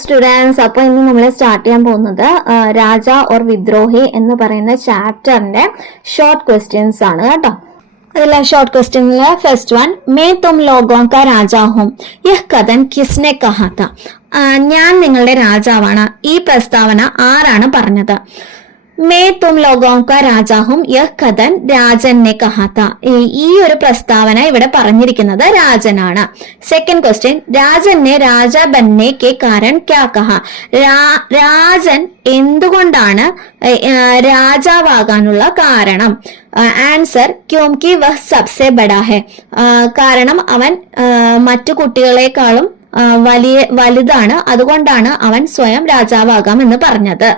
Students, അപ്പൊ ഇന്ന് നമ്മൾ സ്റ്റാർട്ട് ചെയ്യാൻ പോകുന്നത് രാജ ഓർ വിദ്രോഹി എന്ന് പറയുന്ന ചാപ്റ്ററിന്റെ ഷോർട്ട് ക്വസ്റ്റ്യൻസ് ആണ് കേട്ടോ. അതിലെ ഷോർട്ട് ക്വസ്റ്റ്യനിലെ ഫസ്റ്റ് വൺ, മേ തും ലോഗോं का राजा हूं, यह कथन किसने कहा था? ഞാൻ നിങ്ങളുടെ രാജാവാണ്. ഈ പ്രസ്താവന ആരാണ് പറഞ്ഞത്? മേ തും ലോഗോं का राजा हूं, यह कथन രാജൻ ने कहा था. ഈ ഒരു പ്രസ്താവന ഇവിടെ പറഞ്ഞിരിക്കുന്നത് രാജനാണ്. സെക്കൻഡ് ക്വസ്റ്റ്യൻ, രാജൻ ने राजा बनने के कारण क्या कहा? രാജൻ എന്തുകൊണ്ടാണ് രാജാവാകാനുള്ള കാരണം? ആൻസർ, ക്യോംകി വഹ് സബ്സെ ബഡാ ഹെ. കാരണം അവൻ മറ്റു കുട്ടികളെക്കാളും വലുതാണ്, അതുകൊണ്ടാണ് അവൻ സ്വയം രാജാവാകാം എന്ന് പറഞ്ഞത്.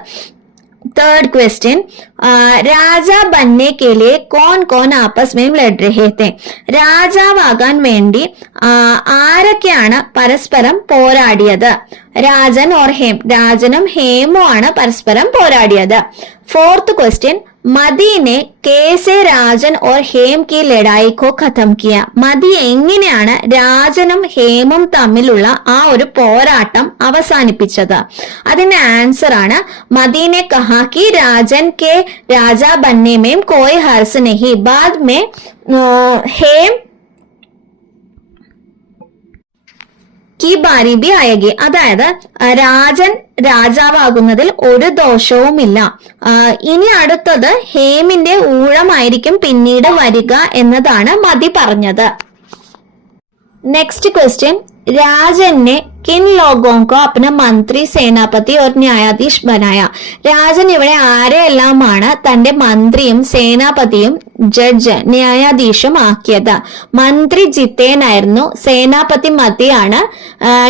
थर्ड क्वेश्चन, राजा बनने के लिए कौन कौन आपस में लड़ रहे थे? രാജാവാകാൻ വേണ്ടി ആരൊക്കെയാണ് പരസ്പരം പോരാടിയത്? രാജൻ ഓർ ഹേം. രാജനും ഹേമും ആണ് പരസ്പരം പോരാടിയത്. ഫോർത്ത് ക്വസ്റ്റ്യൻ, മതി ने कैसे രാജൻ और ഹേം की लड़ाई को खत्म किया? മതി എങ്ങനെയാണ് രാജനും ഹേമും തമ്മിലുള്ള ആ ഒരു പോരാട്ടം അവസാനിപ്പിച്ചത്? അതിന്റെ ആൻസർ ആണ്, മതി ने कहा कि രാജൻ के राजा बनने में कोई हर्ष नहीं, बाद में हेम की बारी भी आएगी. അതായത് രാജൻ രാജാവാകുന്നതിൽ ഒരു ദോഷവുമില്ല, ഇനി അടുത്തത് ഹേമിന്റെ ഊഴമായിരിക്കും പിന്നീട് വരിക എന്നതാണ് മതി പറഞ്ഞത്. നെക്സ്റ്റ് ക്വസ്റ്റ്യൻ, രാജൻ ने किन लोगों को अपना मंत्री, सेनापति और न्यायाधीश बनाया? രാജൻ ഇവിടെ ആരെയെല്ലാമാണ് തന്റെ മന്ത്രിയും സേനാപതിയും ജഡ്ജ് ന്യായാധീശും ആക്കിയത്? മന്ത്രി ജിത്തേനായിരുന്നു, സേനാപതി മതിയാണ്,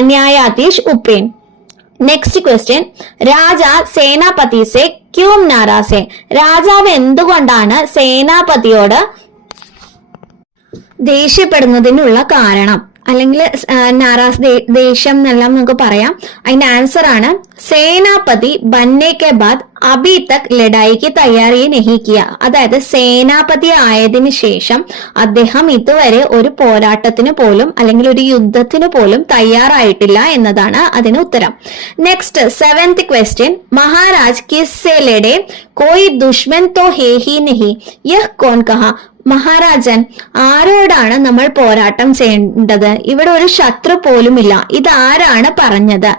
ന്യായാധീശ് ഉപ്രീൻ. നെക്സ്റ്റ് ക്വസ്റ്റ്യൻ, രാജ സേനാപതി സെ ക്യൂം നാരാസ് ഹെ? രാജാവ് എന്തുകൊണ്ടാണ് സേനാപതിയോട് ദേഷ്യപ്പെടുന്നതിനുള്ള കാരണം? അല്ലെങ്കിൽ നാരാസ്, ദേഷ്യം എന്നെല്ലാം നമുക്ക് പറയാം. അതിന്റെ ആൻസർ ആണ്, സേനാപതി ബന്നേ കെ ബാദ് അഭി തക് ലഡായിക്ക് തയ്യാറി നഹി കിയ. അതായത് സേനാപതി ആയതിനു ശേഷം അദ്ദേഹം ഇതുവരെ ഒരു പോരാട്ടത്തിന് പോലും അല്ലെങ്കിൽ ഒരു യുദ്ധത്തിന് പോലും തയ്യാറായിട്ടില്ല എന്നതാണ് അതിന് ഉത്തരം. നെക്സ്റ്റ്, സെവൻത് ക്വസ്റ്റ്യൻ, മഹാരാജ് കിസ്സെ ലഡേ, കോയി ദുഷ്മൻ തോ ഹേ ഹി നഹി, യഹ് കോൻ കഹാ? മഹാരാജൻ ആരോടാണ് നമ്മൾ പോരാട്ടം ചെയ്യേണ്ടത്? ഇവിടെ ഒരു ശത്രു പോലുമില്ല. ഇത് ആരാണ് പറഞ്ഞത്?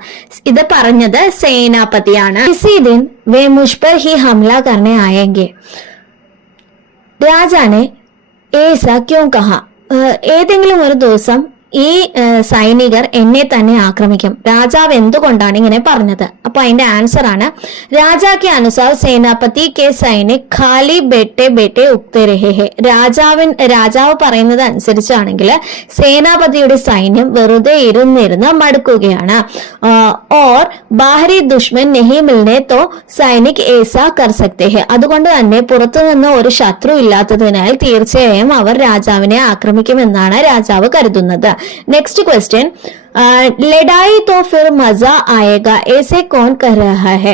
ഇത് പറഞ്ഞത് സേനാപതിയാണ്. ഇസി ദിൻ വേ മുझ पर ही हमला करने आएंगे, രാജാനെ ഏസാ ക്യോं കഹാ? ഏതെങ്കിലും ഒരു ദിവസം ഈ സൈനികർ എന്നെ തന്നെ ആക്രമിക്കും. രാജാവ് എന്തുകൊണ്ടാണ് ഇങ്ങനെ പറഞ്ഞത്? അപ്പൊ അതിന്റെ ആൻസർ ആണ്, രാജാക്ക് അനുസാർ സേനാപതി കെ സൈനിക് ഖാലി ബേട്ടെ ബേട്ടെ ഉക്തെ രഹേ ഹെ. രാജാവ് പറയുന്നത് അനുസരിച്ചാണെങ്കിൽ സേനാപതിയുടെ സൈന്യം വെറുതെ ഇരുന്നിരുന്ന് മടുക്കുകയാണ്. ഓർ ബാഹരി ദുഷ്മൻ നെഹി മിൽനെ തോ സൈനിക് ഏസാ കർ സക്തെ ഹെ. അതുകൊണ്ട് തന്നെ പുറത്തുനിന്ന് ഒരു ശത്രു ഇല്ലാത്തതിനാൽ തീർച്ചയായും അവർ രാജാവിനെ ആക്രമിക്കുമെന്നാണ് രാജാവ് കരുതുന്നത്. നെക്സ്റ്റ് ക്വസ്റ്റ്യൻ, ലഡായി തോ ഫിർ മസ ആയേഗ ऐसे कौन कह रहा है?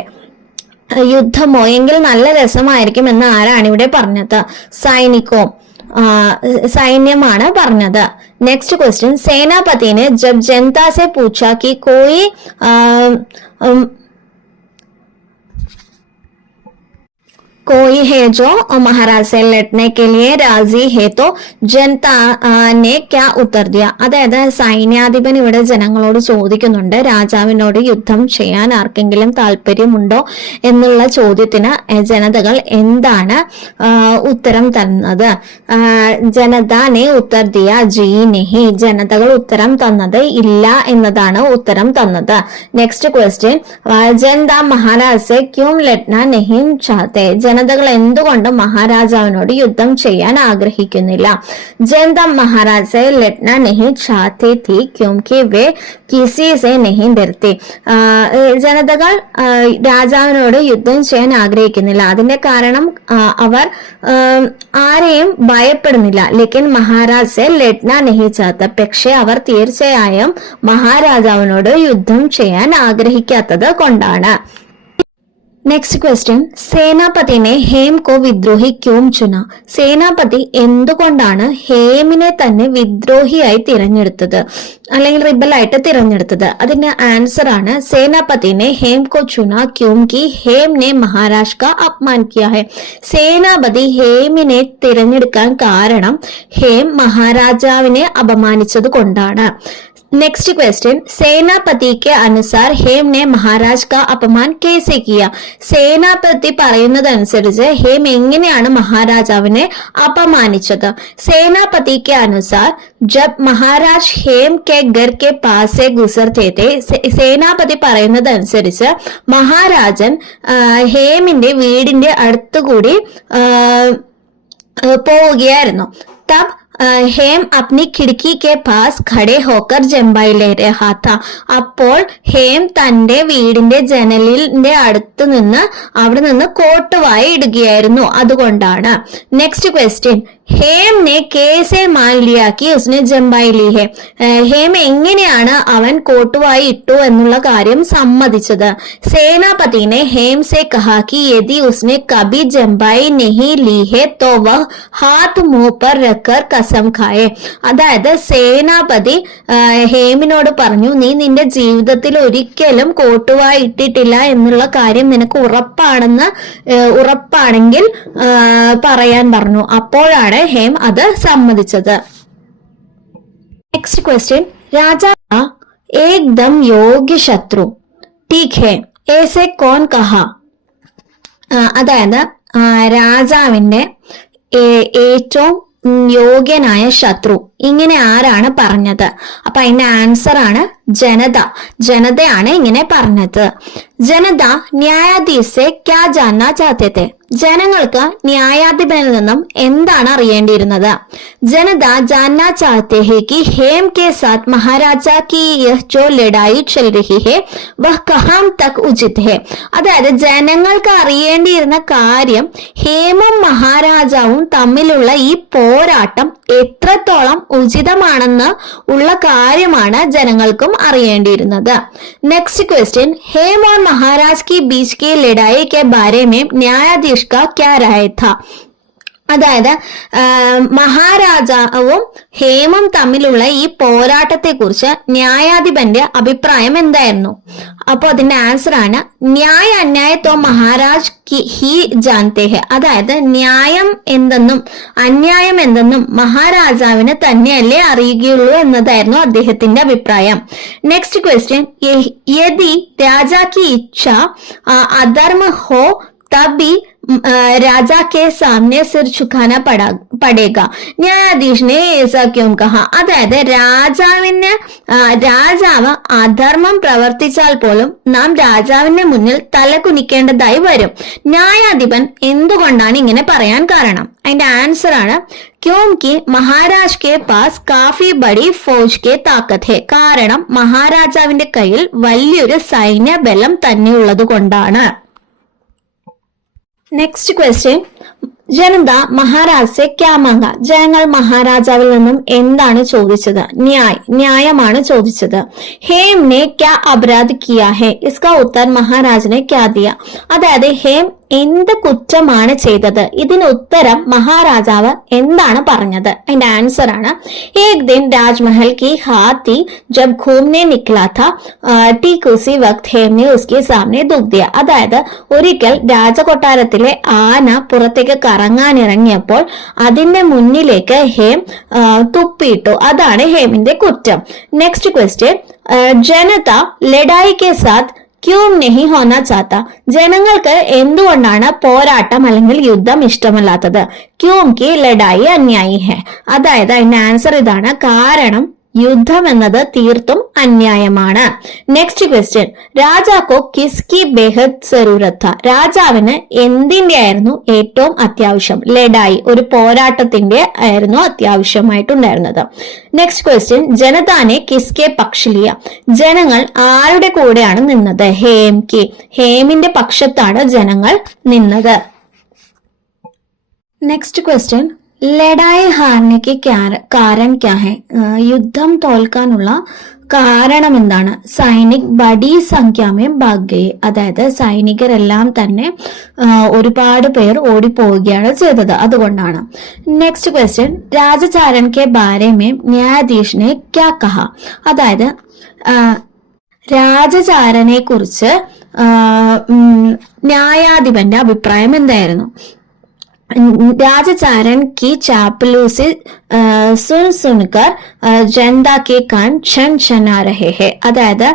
യുദ്ധമോ എങ്കിൽ നല്ല രസമായിരിക്കും എന്ന് ആരാണ് ഇവിടെ പറഞ്ഞത്? സൈനികോ, സൈന്യമാണ് പറഞ്ഞത്. നെക്സ്റ്റ് ക്വസ്റ്റ്യൻ, സേനാപതിനെ ജബ് ജനതാ സെ പൂछा कि कोई कोई है जो महाराज से लड़ने के लिए राजी है तो जनता ने क्या उत्तर दिया? അതായത് സൈന്യാധിപൻ ഇവിടെ ജനങ്ങളോട് ചോദിക്കുന്നുണ്ട്, രാജാവിനോട് യുദ്ധം ചെയ്യാൻ ആർക്കെങ്കിലും താല്പര്യമുണ്ടോ എന്നുള്ള ചോദ്യത്തിന് ജനതകൾ എന്താണ് ഉത്തരം തന്നത്? ജനതാനെ ഉത്തർ ദിയ ജി നെഹി. ജനതകൾ ഉത്തരം തന്നത് ഇല്ല എന്നതാണ് ഉത്തരം തന്നത്. നെക്സ്റ്റ് ക്വസ്റ്റ്യൻ, ജനത മഹാരാജ് സെ ക്യൂം ലഡ്ന നഹി ചാഹത്തെ? ജനതകൾ എന്തുകൊണ്ട് മഹാരാജാവിനോട് യുദ്ധം ചെയ്യാൻ ആഗ്രഹിക്കുന്നില്ല? ജനത മഹാരാജ് സെ ലഡ്ന നഹി ചാഹത്തെ ഥി ക്യോംകി വേ കിസി സെ നഹി ഡർത്തെ. ജനതകൾ രാജാവിനോട് യുദ്ധം ചെയ്യാൻ ആഗ്രഹിക്കുന്നില്ല, അതിന്റെ കാരണം അവർ ആരെയും ഭയപ്പെടുന്നില്ല. ലേക്കിൻ മഹാരാജ് സെ ലഡ്ന നഹി ചാഹത്ത, പക്ഷെ അവർ തീർച്ചയായും മഹാരാജാവിനോട് യുദ്ധം ചെയ്യാൻ ആഗ്രഹിക്കാത്തത് കൊണ്ടാണ്. നെക്സ്റ്റ് ക്വസ്റ്റ്യൻ, സേനാപതിനെ ഹേം കോ വിദ്രോഹി ക്യോം ചുന? സേനാപതി എന്തുകൊണ്ടാണ് ഹേമിനെ തന്നെ വിദ്രോഹിയായി തിരഞ്ഞെടുത്തത് അല്ലെങ്കിൽ റിബലായിട്ട് തിരഞ്ഞെടുത്തത്? അതിന്റെ ആൻസർ ആണ് സേനാപതിനെ ഹേം കോ ചുന ക്യോംകി ഹേം നെ മഹാരാജ് കാ അപമാൻ കിയ ഹൈ. സേനാപതി ഹേമിനെ തിരഞ്ഞെടുക്കാൻ കാരണം ഹേം മഹാരാജാവിനെ അപമാനിച്ചത് കൊണ്ടാണ്. नेक्स्ट क्वेश्चन, सेनापति के अनुसार हेम ने महाराज का अपमान कैसे किया? സേനാപതി പറയുന്നതനുസരിച്ച് ഹേം എങ്ങനെയാണ് മഹാരാജാവിനെ അപമാനിച്ചത്? സേനാപതി के अनुसार जब महाराज हेम के घर के पास से गुजरते थे, സേനാപതി പറയുന്നതനുസരിച്ച് മഹാരാജൻ ഹേമിന്റെ വീടിന്റെ അടുത്തുകൂടി പോവുകയായിരുന്നു. तब हेम अपनी खिड़की के पास खड़े होकर जंबाई ले रहा था. അപ്പോൾ ഹേം തന്റെ വീടിന്റെ ജനലിന്റെ അടുത്ത് നിന്ന് അവിടെ നിന്ന് കോട്ടുവായി ഇടുകയായിരുന്നു, അതുകൊണ്ടാണ്. നെക്സ്റ്റ് ക്വസ്റ്റ്യൻ, ഹേം നെ കേസെ മാൻ ലിയാ കി ഉസ്നെ ജംബായി ലി ഹെ? ഹേം എങ്ങനെയാണ് അവൻ കോട്ടുവായി ഇട്ടു എന്നുള്ള കാര്യം സമ്മതിച്ചത്? സേനാപതിനെ ഹേം സെ കഹാ കി യദി ഉസ്നെ കബി ജംബായി നഹി ലി ഹെ തോ വഹ് ഹാത്ത് മുഹ് പർ രഖർ കസം ഖായെ. അതായത് സേനാപതി ഹേമിനോട് പറഞ്ഞു, നീ നിന്റെ ജീവിതത്തിൽ ഒരിക്കലും കോട്ടുവായി ഇട്ടിട്ടില്ല എന്നുള്ള കാര്യം നിനക്ക് ഉറപ്പാണെങ്കിൽ പറയാൻ പറഞ്ഞു. അപ്പോഴാണ് हेम അത് സമ്മതിച്ചത്. നെക്സ്റ്റ് ക്വസ്റ്റ്യൻ, രാജാ एकदम योग्य शत्रु ठीक है ऐसे कौन कहा? അതായത് രാജാവിന്റെ ഏറ്റവും യോഗ്യനായ ശത്രു ഇങ്ങനെ ആരാണ് പറഞ്ഞത്? അപ്പൊ അതിന്റെ ആൻസർ ആണ് ജനതയാണ് ഇങ്ങനെ പറഞ്ഞത്. ജനത ന്യായാധീശെ ക്യാ ജാനനാ ചാഹത്തെ थे? ജനങ്ങൾക്ക് ന്യായാധിപനിൽ നിന്നും എന്താണ് അറിയേണ്ടിയിരുന്നത്? ജനത ജാനനാ ചാഹത്തെ ഹെ കി ഹേം കെ സാത്ത് മഹാരാജാ കി യഹ് ജോ ലഡായി ചൽ രഹി ഹെ വഹ് കഹാം തക് ഉചിത് ഹെ. അതായത് ജനങ്ങൾക്ക് അറിയേണ്ടിയിരുന്ന കാര്യം ഹേമും മഹാരാജാവും തമ്മിലുള്ള ഈ പോരാട്ടം എത്രത്തോളം ഉചിതമാണെന്ന് ഉള്ള കാര്യമാണ് ജനങ്ങൾക്കും അറിയേണ്ടിയിരുന്നത്. നെക്സ്റ്റ് ക്വസ്റ്റ്യൻ, हेम और महाराज की बीच की लड़ाई के बारे में न्यायाधीश का क्या राय था? അതായത് മഹാരാജാവും ഹേമും തമ്മിലുള്ള ഈ പോരാട്ടത്തെ കുറിച്ച് ന്യായാധിപന്റെ അഭിപ്രായം എന്തായിരുന്നു? അപ്പൊ അതിന്റെ ആൻസർ ആണ് ന്യായ അന്യായത്തോ മഹാരാജ് ഹി ജാനത്തെ ഹെ. അതായത് ന്യായം എന്തെന്നും അന്യായം എന്തെന്നും മഹാരാജാവിന് തന്നെയല്ലേ അറിയുകയുള്ളൂ എന്നതായിരുന്നു അദ്ദേഹത്തിന്റെ അഭിപ്രായം. നെക്സ്റ്റ് ക്വസ്റ്റ്യൻ, യദി രാജാ കി ഇച്ഛ അധർമ്മ ഹോ തബി രാജാ കെ സാമനെ സിർ ചുക്കാന പടേഗ. ന്യായാധീഷ് നെ ഏസാ ക്യോം കഹാ? അതായത് രാജാവ് അധർമ്മം പ്രവർത്തിച്ചാൽ പോലും നാം രാജാവിന്റെ മുന്നിൽ തല കുനിക്കേണ്ടതായി വരും. ന്യായാധിപൻ എന്തുകൊണ്ടാണ് ഇങ്ങനെ പറയാൻ കാരണം? അതിന്റെ ആൻസർ ആണ് ക്യോംകി മഹാരാജ് കെ പാസ് കാഫി ബഡി ഫൗജ് കെ താക്കത്ത് ഹെ. കാരണം മഹാരാജാവിന്റെ കയ്യിൽ വലിയൊരു സൈന്യ ബലം തന്നെയുള്ളത് കൊണ്ടാണ്. നെക്സ്റ്റ് ക്വസ്റ്റ്യൻ, ജനത മഹാരാജ് സെ ക്യാ മാംഗ? ജനങ്ങൾ മഹാരാജാവിൽ നിന്നും എന്താണ് ചോദിച്ചത്? ന്യായമാണ് ചോദിച്ചത്. ഹേം നെ ക്യാ അപരാധ് കിയാ ഹെ? ഇസ്കാ ഉത്തർ മഹാരാജ് നെ ക്യാ ദിയ? അതായത് ഹേം എന്ത് കുറ്റമാണ് ചെയ്തത്? ഇതിന് ഉത്തരം മഹാരാജാവ് എന്താണ് പറഞ്ഞത്? അതിന്റെ ആൻസർ ആണ് एक दिन राजमहल की हाथी जब घूमने निकला था ठीक उसी वक्त हेम ने उसके सामने दुख दिया. അതായത് ഒരിക്കൽ രാജകൊട്ടാരത്തിലെ ആന പുറത്തേക്ക് കറങ്ങാനിറങ്ങിയപ്പോൾ അതിന്റെ മുന്നിലേക്ക് ഹേം തുപ്പിയിട്ടു. അതാണ് ഹേമിന്റെ കുറ്റം. നെക്സ്റ്റ് ക്വസ്റ്റ്യൻ, ജനത ലഡായി കെ സാത്ത് ക്യൂം നെഹി ഹോന ചാത്ത? ജനങ്ങൾക്ക് എന്തുകൊണ്ടാണ് പോരാട്ടം അല്ലെങ്കിൽ യുദ്ധം ഇഷ്ടമല്ലാത്തത്? ക്യൂം കി ലഡായി അന്യായി ഹെ. അതായത് അതിന്റെ ആൻസർ ഇതാണ്, കാരണം യുദ്ധം എന്നത് തീർത്തും അന്യായമാണ്. Next question, രാജാക്കോ കിസ്കി ബേഹദ് സരൂരത്ത്? രാജാവിന് എന്തിന്റെ ആയിരുന്നു ഏറ്റവും അത്യാവശ്യം? ലഡായി, ഒരു പോരാട്ടത്തിന്റെ ആയിരുന്നു അത്യാവശ്യമായിട്ടുണ്ടായിരുന്നത്. Next question, ജനതാനെ കിസ്കെ പക്ഷിലിയ? ജനങ്ങൾ ആരുടെ കൂടെയാണ് നിന്നത്? ഹേമിന്റെ പക്ഷത്താണ് ജനങ്ങൾ നിന്നത്. നെക്സ്റ്റ് ക്വസ്റ്റ്യൻ, ലഡായി ഹാർനെ കാരൺ ക്യാ ഹെ? യുദ്ധം തോൽക്കാനുള്ള കാരണം എന്താണ്? സൈനിക് ബഡി സംഖ്യാമേ ഭാഗ്യയെ, അതായത് സൈനികരെല്ലാം തന്നെ ഒരുപാട് പേർ ഓടിപ്പോവുകയാണ് ചെയ്തത്, അതുകൊണ്ടാണ്. Next question, രാജചാരൺ K Bare may ന്യായാധീഷിനെ ക്യാ കഹ? അതായത് രാജചാരനെ കുറിച്ച് ന്യായാധിപന്റെ അഭിപ്രായം എന്തായിരുന്നു? രാജചാരൻ की चापलूसी सुन सुनकर जनता के कान ഛൻ ഛനാ രഹേ ഹെ, അതായത്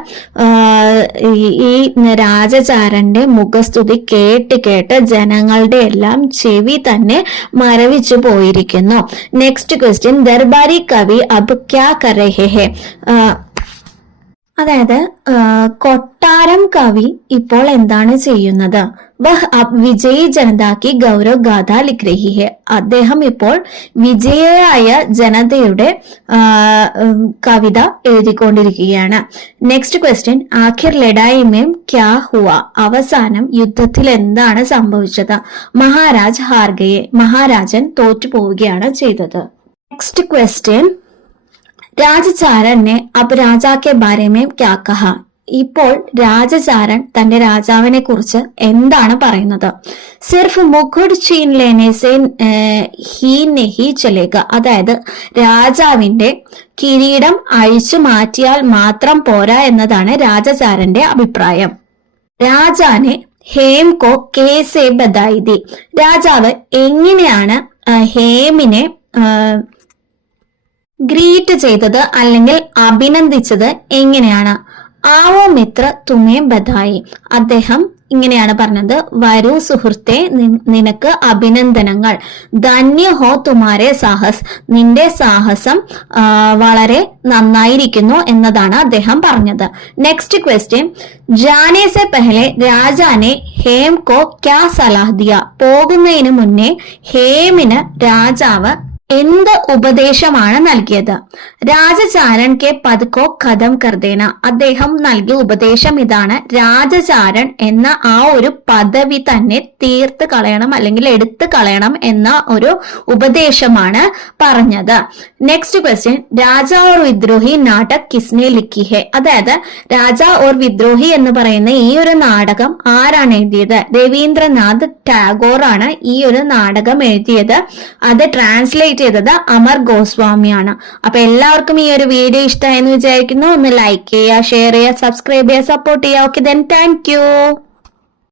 ഈ രാജചാരന്റെ മുഖസ്തുതി കേട്ട് കേട്ട് ജനങ്ങളുടെ എല്ലാം ചെവി തന്നെ മരവിച്ചു പോയിരിക്കുന്നു. നെക്സ്റ്റ് ക്വസ്റ്റ്യൻ, ദർബാരി കവി അബ് ക്യാ കർ രഹേ ഹെ? അതായത് കൊട്ടാരം കവി ഇപ്പോൾ എന്താണ് ചെയ്യുന്നത്? വഹ് അബ് വിജയി ജനതാക്കി ഗൗരവ് ഗാഥ ലിഖ് രഹി ഹെ, അദ്ദേഹം ഇപ്പോൾ വിജയിയായ ജനതയുടെ കവിത എഴുതിക്കൊണ്ടിരിക്കുകയാണ്. നെക്സ്റ്റ് ക്വസ്റ്റ്യൻ, ആഖിർ ലഡായി മേം ക്യാ ഹുവ? അവസാനം യുദ്ധത്തിൽ എന്താണ് സംഭവിച്ചത്? മഹാരാജ് ഹാർ ഗയെ, മഹാരാജൻ തോറ്റു പോവുകയാണ് ചെയ്തത്. നെക്സ്റ്റ് ക്വസ്റ്റ്യൻ, രാജചാരൻ ने अब राजा के बारे में क्या कहा? ഇപ്പോൾ രാജചാരൻ തന്റെ രാജാവിനെ കുറിച്ച് എന്താണ് പറയുന്നത്? സിർഫ് മുഖുഡ് ചീൻ ലേനെ സേ ഹി നെഹി ചലേഗ, അതായത് രാജാവിന്റെ കിരീടം അഴിച്ചു മാറ്റിയാൽ മാത്രം പോരാ എന്നതാണ് രാജചാരന്റെ അഭിപ്രായം. രാജാനെ ഹേം കോ കേസെ ബദായി ദി, രാജാവ് എങ്ങനെയാണ് ഹേമിനെ ഗ്രീറ്റ് ചെയ്തത് അല്ലെങ്കിൽ അഭിനന്ദിച്ചത് എങ്ങനെയാണ്? ആവോ മിത്ര തുമേ ബധായി, അദ്ദേഹം ഇങ്ങനെയാണ് പറഞ്ഞത്, വരൂ സുഹൃത്തെ, നിനക്ക് അഭിനന്ദനങ്ങൾ. ധന്യ ഹോ തുമാരെ സാഹസ്, നിന്റെ സാഹസം വളരെ നന്നായിരിക്കുന്നു എന്നതാണ് അദ്ദേഹം പറഞ്ഞത്. നെക്സ്റ്റ് ക്വസ്റ്റ്യൻ, ജാനെ സെ പെഹലെ രാജാനെ ഹേം കോ ക്യാ സലാഹ് ദിയ? പോകുന്നതിന് മുന്നേ ഹേമിന് രാജാവ് എന്ത് ഉപദേശമാണ് നൽകിയത്? രാജചാരൻ കെ പദ് കോ ഖതം കർദേന, അദ്ദേഹം നൽകിയ ഉപദേശം ഇതാണ്, രാജചാരൻ എന്ന ആ ഒരു പദവി തന്നെ തീർത്ത് കളയണം അല്ലെങ്കിൽ എടുത്തു കളയണം എന്ന ഒരു ഉപദേശമാണ് പറഞ്ഞത്. നെക്സ്റ്റ് ക്വസ്റ്റ്യൻ, രാജാ ഓർ വിദ്രോഹി നാടക് കിസ്നെ ലിഖി ഹെ? അതായത് രാജാ ഓർ വിദ്രോഹി എന്ന് പറയുന്ന ഈ ഒരു നാടകം ആരാണ് എഴുതിയത്? രവീന്ദ്രനാഥ് ടാഗോർ ആണ് ഈ ഒരു നാടകം എഴുതിയത്. അത് ട്രാൻസ്ലേറ്റ് ചെയ്തത് അമർ ഗോസ്വാമിയാണ്. അപ്പൊ എല്ലാവർക്കും ഈ ഒരു വീഡിയോ ഇഷ്ടമായെന്ന് വിചാരിക്കുന്നു. ഒന്ന് ലൈക്ക് ചെയ്യുക, ഷെയർ ചെയ്യുക, സബ്സ്ക്രൈബ് ചെയ്യുക, സപ്പോർട്ട് ചെയ്യുക. Okay, thank you.